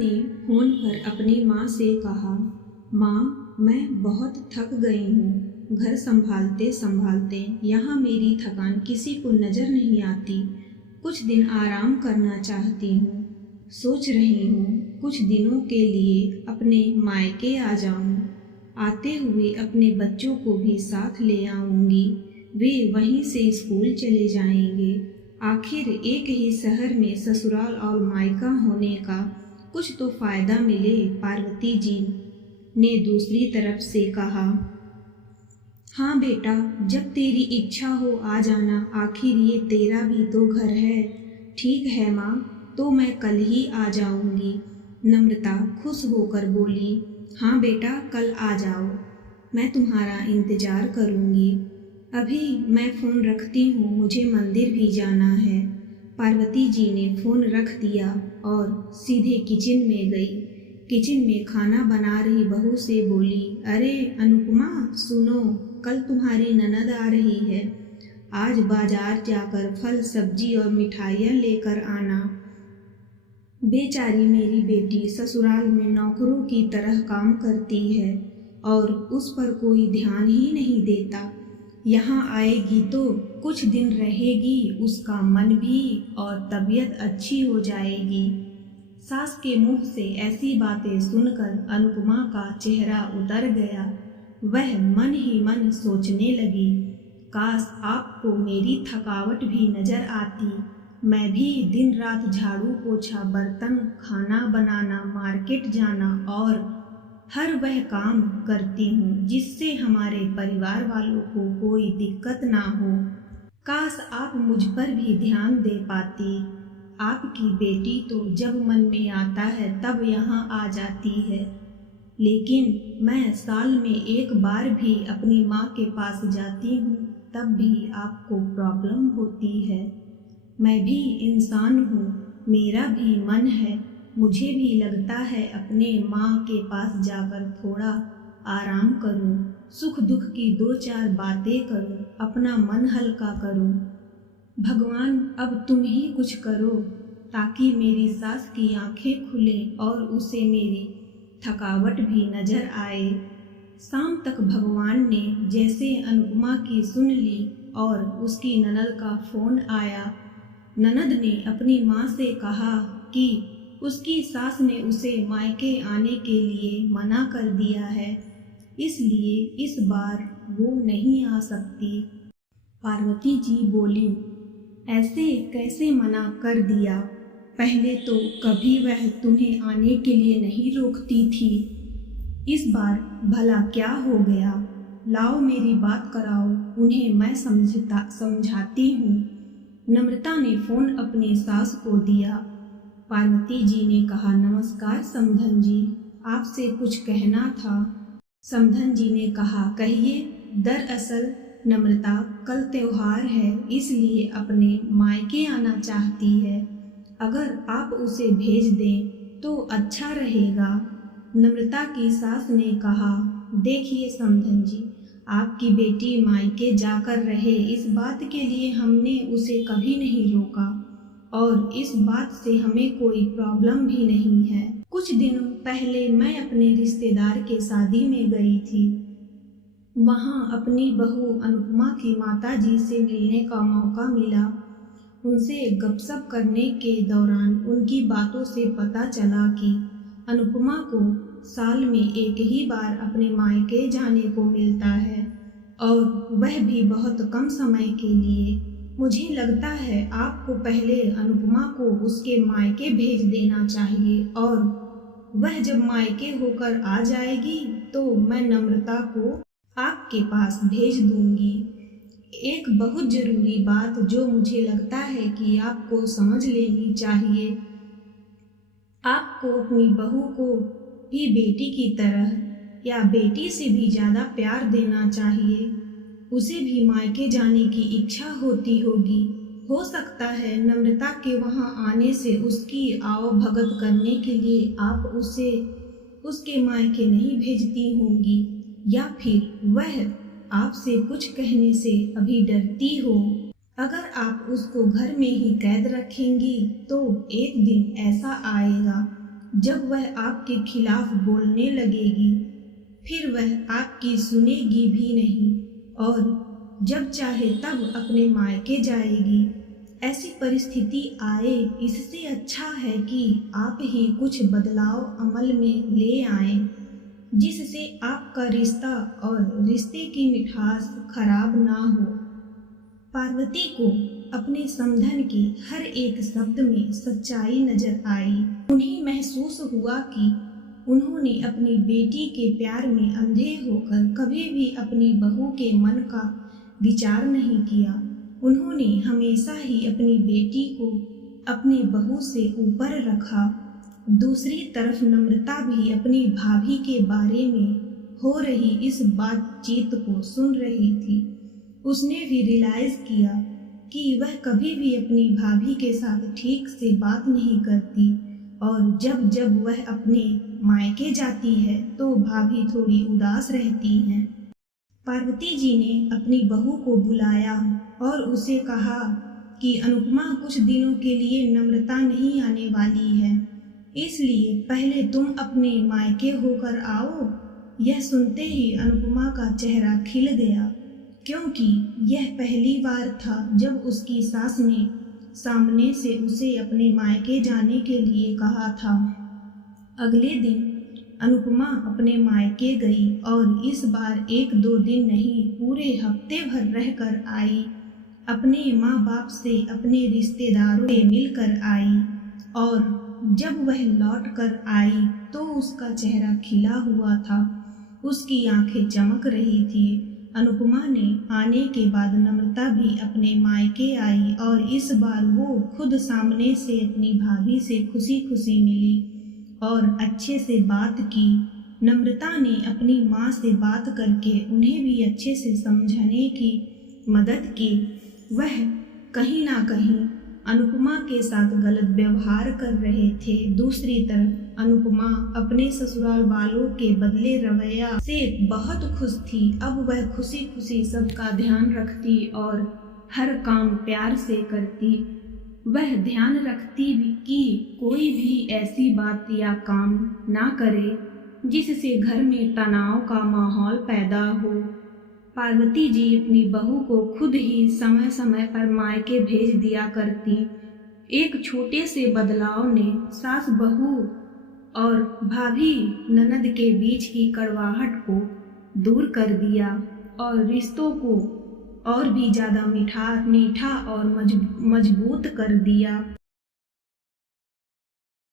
ने फ़ोन पर अपनी माँ से कहा, माँ मैं बहुत थक गई हूँ, घर संभालते संभालते यहाँ मेरी थकान किसी को नज़र नहीं आती। कुछ दिन आराम करना चाहती हूँ। सोच रही हूँ कुछ दिनों के लिए अपने मायके आ जाऊँ। आते हुए अपने बच्चों को भी साथ ले आऊँगी। वे वहीं से स्कूल चले जाएंगे। आखिर एक ही शहर में ससुराल और मायका होने का कुछ तो फ़ायदा मिले। पार्वती जी ने दूसरी तरफ से कहा, हाँ बेटा, जब तेरी इच्छा हो आ जाना, आखिर ये तेरा भी तो घर है। ठीक है माँ, तो मैं कल ही आ जाऊँगी। नम्रता खुश होकर बोली, हाँ बेटा, कल आ जाओ, मैं तुम्हारा इंतज़ार करूँगी। अभी मैं फ़ोन रखती हूँ, मुझे मंदिर भी जाना है। पार्वती जी ने फ़ोन रख दिया और सीधे किचन में गई। किचन में खाना बना रही बहू से बोली, अरे अनुपमा सुनो, कल तुम्हारी ननद आ रही है। आज बाजार जाकर फल सब्जी और मिठाइयाँ लेकर आना। बेचारी मेरी बेटी ससुराल में नौकरों की तरह काम करती है और उस पर कोई ध्यान ही नहीं देता। यहाँ आएगी तो कुछ दिन रहेगी, उसका मन भी और तबीयत अच्छी हो जाएगी। सास के मुंह से ऐसी बातें सुनकर अनुपमा का चेहरा उतर गया। वह मन ही मन सोचने लगी, काश आपको मेरी थकावट भी नजर आती। मैं भी दिन रात झाड़ू पोछा, बर्तन, खाना बनाना, मार्केट जाना और हर वह काम करती हूँ जिससे हमारे परिवार वालों को कोई दिक्कत ना हो। काश आप मुझ पर भी ध्यान दे पाती। आपकी बेटी तो जब मन में आता है तब यहाँ आ जाती है, लेकिन मैं साल में एक बार भी अपनी माँ के पास जाती हूँ, तब भी आपको प्रॉब्लम होती है। मैं भी इंसान हूँ, मेरा भी मन है, मुझे भी लगता है अपने माँ के पास जाकर थोड़ा आराम करूँ, सुख दुख की दो चार बातें करूँ, अपना मन हल्का करूँ। भगवान अब तुम ही कुछ करो ताकि मेरी सास की आंखें खुलें और उसे मेरी थकावट भी नजर आए। शाम तक भगवान ने जैसे अनुपमा की सुन ली और उसकी ननद का फ़ोन आया। ननद ने अपनी माँ से कहा कि उसकी सास ने उसे मायके आने के लिए मना कर दिया है, इसलिए इस बार वो नहीं आ सकती। पार्वती जी बोली, ऐसे कैसे मना कर दिया? पहले तो कभी वह तुम्हें आने के लिए नहीं रोकती थी, इस बार भला क्या हो गया? लाओ मेरी बात कराओ, उन्हें मैं समझाती हूँ। नम्रता ने फ़ोन अपनी सास को दिया। पार्वती जी ने कहा, नमस्कार समधन जी, आपसे कुछ कहना था। समधन जी ने कहा, कहिए। दरअसल नम्रता कल त्योहार है, इसलिए अपने मायके आना चाहती है। अगर आप उसे भेज दें तो अच्छा रहेगा। नम्रता की सास ने कहा, देखिए समधन जी, आपकी बेटी मायके जाकर रहे, इस बात के लिए हमने उसे कभी नहीं रोका और इस बात से हमें कोई प्रॉब्लम भी नहीं है। कुछ दिनों पहले मैं अपने रिश्तेदार के शादी में गई थी। वहाँ अपनी बहू अनुपमा की माताजी से मिलने का मौका मिला। उनसे गपशप करने के दौरान उनकी बातों से पता चला कि अनुपमा को साल में एक ही बार अपने मायके जाने को मिलता है और वह भी बहुत कम समय के लिए। मुझे लगता है आपको पहले अनुपमा को उसके मायके भेज देना चाहिए और वह जब मायके होकर आ जाएगी तो मैं नम्रता को आपके पास भेज दूंगी। एक बहुत ज़रूरी बात जो मुझे लगता है कि आपको समझ लेनी चाहिए, आपको अपनी बहू को भी बेटी की तरह या बेटी से भी ज़्यादा प्यार देना चाहिए। उसे भी मायके जाने की इच्छा होती होगी। हो सकता है नम्रता के वहाँ आने से उसकी आओ भगत करने के लिए आप उसे उसके मायके नहीं भेजती होंगी, या फिर वह आपसे कुछ कहने से अभी डरती हो। अगर आप उसको घर में ही कैद रखेंगी तो एक दिन ऐसा आएगा जब वह आपके खिलाफ बोलने लगेगी फिर वह आपकी सुनेगी भी नहीं और जब चाहे तब अपने मायके जाएगी। ऐसी परिस्थिति आए इससे अच्छा है कि आप ही कुछ बदलाव अमल में ले आएं, जिससे आपका रिश्ता और रिश्ते की मिठास खराब ना हो। पार्वती को अपने समधन के हर एक शब्द में सच्चाई नजर आई। उन्हें महसूस हुआ कि उन्होंने अपनी बेटी के प्यार में अंधे होकर कभी भी अपनी बहू के मन का विचार नहीं किया। उन्होंने हमेशा ही अपनी बेटी को अपनी बहू से ऊपर रखा। दूसरी तरफ नम्रता भी अपनी भाभी के बारे में हो रही इस बातचीत को सुन रही थी। उसने भी रियलाइज किया कि वह कभी भी अपनी भाभी के साथ ठीक से बात नहीं करती और जब जब वह अपने मायके जाती है तो भाभी थोड़ी उदास रहती हैं। पार्वती जी ने अपनी बहू को बुलाया और उसे कहा कि अनुपमा कुछ दिनों के लिए नम्रता नहीं आने वाली है, इसलिए पहले तुम अपने मायके होकर आओ। यह सुनते ही अनुपमा का चेहरा खिल गया, क्योंकि यह पहली बार था जब उसकी सास ने सामने से उसे अपने मायके जाने के लिए कहा था। अगले दिन अनुपमा अपने मायके गई और इस बार 1-2 दिन नहीं पूरे हफ्ते भर रहकर आई। अपने माँ बाप से अपने रिश्तेदारों से मिलकर आई और जब वह लौट कर आई तो उसका चेहरा खिला हुआ था, उसकी आंखें चमक रही थी। अनुपमा ने आने के बाद नम्रता भी अपने मायके आई और इस बार वो खुद सामने से अपनी भाभी से खुशी खुशी मिली और अच्छे से बात की। नम्रता ने अपनी माँ से बात करके उन्हें भी अच्छे से समझाने की मदद की। वह कहीं ना कहीं अनुपमा के साथ गलत व्यवहार कर रहे थे। दूसरी तरफ अनुपमा अपने ससुराल वालों के बदले रवैया से बहुत खुश थी। अब वह खुशी खुशी सबका ध्यान रखती और हर काम प्यार से करती। वह ध्यान रखती भी कि कोई भी ऐसी बात या काम ना करे जिससे घर में तनाव का माहौल पैदा हो। पार्वती जी अपनी बहू को खुद ही समय समय पर मायके भेज दिया करती। एक छोटे से बदलाव ने सास बहू और भाभी ननद के बीच की कड़वाहट को दूर कर दिया और रिश्तों को और भी ज़्यादा मीठा और मजबूत कर दिया।